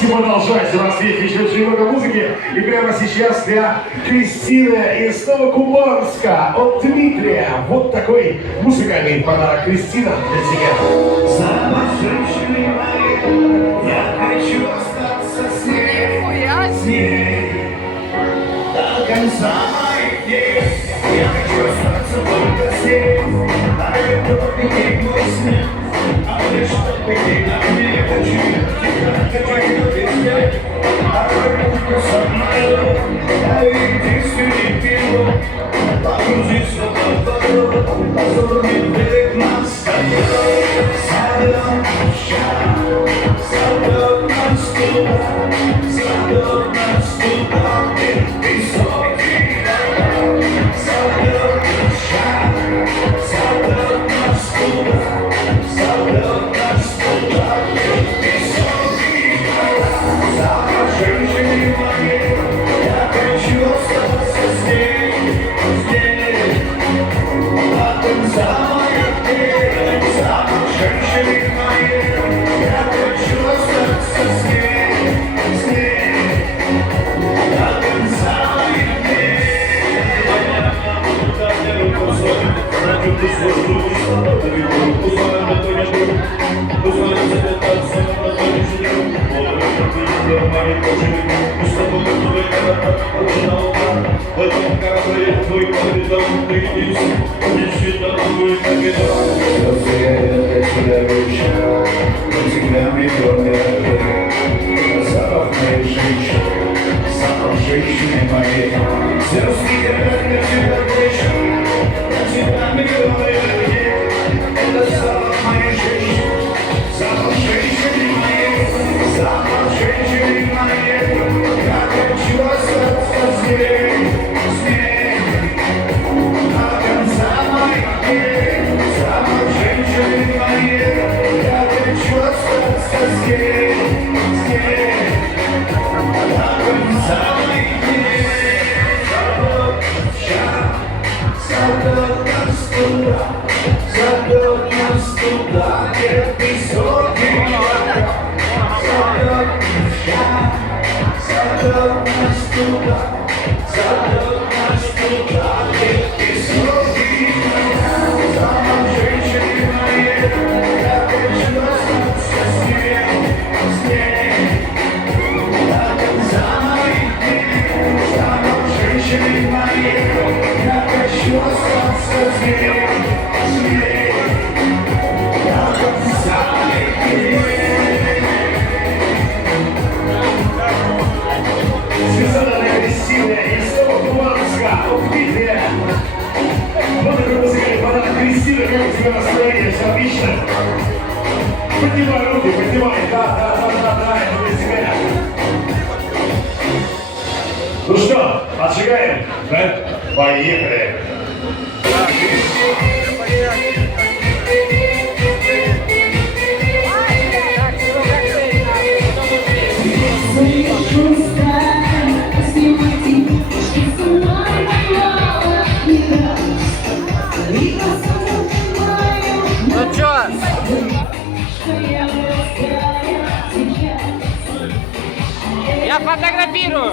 Давайте продолжать. У нас есть еще очень много музыки. И прямо сейчас для Кристины из Новокубанска от Дмитрия. Вот такой музыкальный подарок. Кристина, для тебя. Сама женщиной моей, я хочу остаться с ней, до конца моих дней. Я хочу остаться только с ней, а любовь не мой смех, а лишь чтобы ты на мне хочу любить тебя, а только со мной, я единственный пилот, погрузиться в воду, позорный берег нас стоит, садом садок нас туда, высокий садок нас туда, высокий запах женщины моей, я хочу остаться с ней, до конца моих дней. Запах женщины моей, я хочу остаться с ней, до конца моих дней. Запах женщины моей, звезды горят, я тебя кричу, я тебя миллионы людей. Это запах моей женщины, запах женщины моей, запах женщины моей. Я хочу остаться с ней, до конца моих дней. Запах женщины моей, я хочу остаться с ней, до конца моих дней. Садок нас туда, где высокий вода. Садок нас туда, где высокий вода. Запах женщины моей, я хочу остаться с ней, до конца моих дней. Запах женщины моей, я хочу остаться с ней, до конца моих дней. Связанная Кристина из Новокубанска от Дмитрия. Вот такой музыкальный подарок. Кристина, как у тебя настроение? Все отлично? Поднимай руки, поднимай. Да, это для тебя. Ну что, отжигаем? Да? Поехали. Ну чё? Я фотографирую.